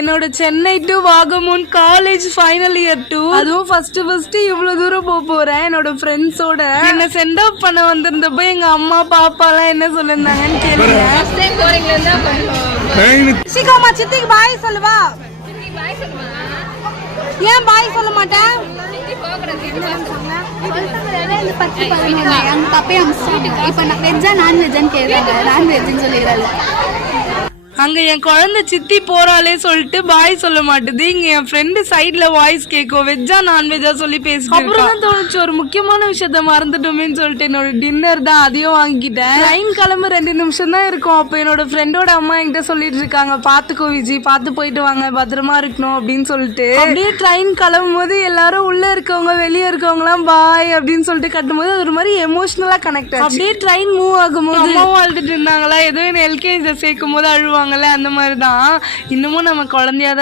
என்னோட Chennai to Vagamon college final year 2. அதுவும் first இவ்வளவு தூரம் போறேன் என்னோட ஃப்ரெண்ட்ஸோட. என்ன சென்ட் ஆஃப் பண்ண வந்திருந்தப்போ எங்க அம்மா பாப்பா எல்லாம் என்ன சொல்லிருந்தாங்கன்னு கேளுங்க. சிகாமா சித்திக்கு பாய் சொல்லுவா. ஏன் பாய் சொல்ல மாட்டேன்? அங்க என் குழந்தை சித்தி போறாளே சொல்லிட்டு பாய் சொல்ல மாட்டுது. இங்க என் ஃப்ரெண்டு சைட்ல வாய்ஸ் கேட்கும் வெஜ்ஜா நான்வெஜ்ஜா சொல்லி பேசிட்டு. அப்புறம் தான் தோணுச்சு ஒரு முக்கியமான விஷயத்த மறந்துட்டோமேன்னு சொல்லிட்டு என்னோட டின்னர் தான் அதையும் வாங்கிட்டேன். ட்ரெயின் கிளம்பு 2 நிமிஷம் தான் இருக்கும். அப்ப என்னோட ஃப்ரெண்டோட அம்மா என்கிட்ட சொல்லிட்டு இருக்காங்க பாத்துக்கோ விஜி பார்த்து போயிட்டு வாங்க பத்திரமா இருக்கணும் அப்படின்னு சொல்லிட்டு. அப்படியே ட்ரெயின் கிளம்பும் போது எல்லாரும் உள்ள இருக்கவங்க வெளியே இருக்கவங்க எல்லாம் பாய் அப்படின்னு சொல்லிட்டு கட்டும் போது ஒரு மாதிரி எமோஷனலா கனெக்ட். அப்படியே ட்ரெயின் மூவ் ஆகும்போது அம்மாவும் அழுதுட்டு இருந்தாங்களா. ஏதோ என்ன எல்கேஜி சேர்க்கும் போது அழுவாங்கல்ல அந்த மாதிரிதான் இன்னமும் நம்ம குழந்தையாதான்